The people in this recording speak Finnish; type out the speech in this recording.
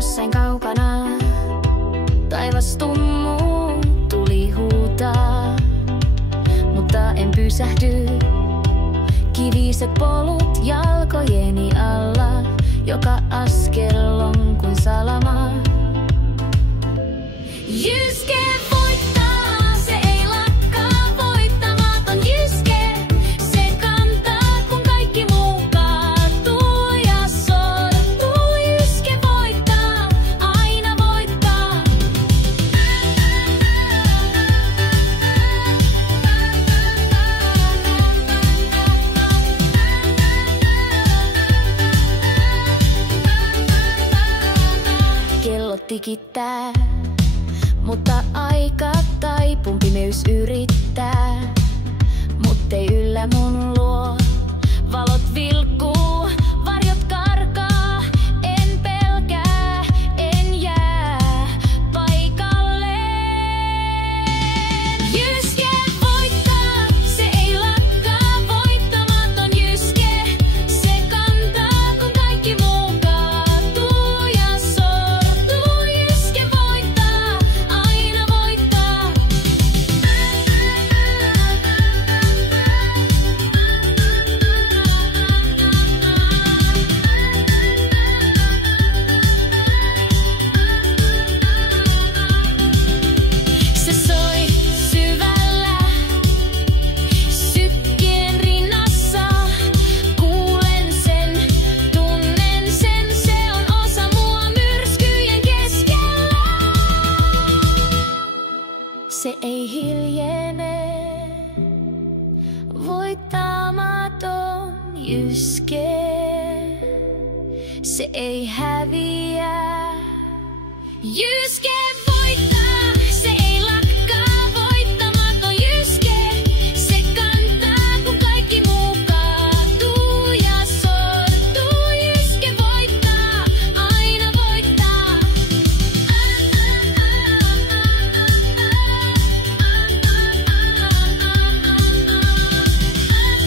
jossain kaukana. Taivas tummuu, tuli huutaa, mutta en pysähdy. Kiviset polut jalkojeni alla, joka askel on kuin salama. Jyske voittaa, se ei lakkaa, voittamaton Jyske. Se kantaa, kun kaikki muu kaatuu ja sortuu. Jyske voittaa, aina voittaa. Kello tikittää, mutta aika taipuu, pimeys yrittää, muttei yllä mun luo. Valot vilkkuu, varjot karkaa, en pelkää, en jää paikalleen. Jyske voittaa, se ei lakkaa, voittamaton Jyske. Se kantaa, kun kaikki muu kaatuu ja sortuu. Jyske voittaa, aina voittaa. Se soi syvällä, sykkeen rinnassa. Kuulen sen, tunnen sen, se on osa mua myrskyjen keskellä. Se ei hiljene, voittamaton Jyske. Se ei häviä, Jyske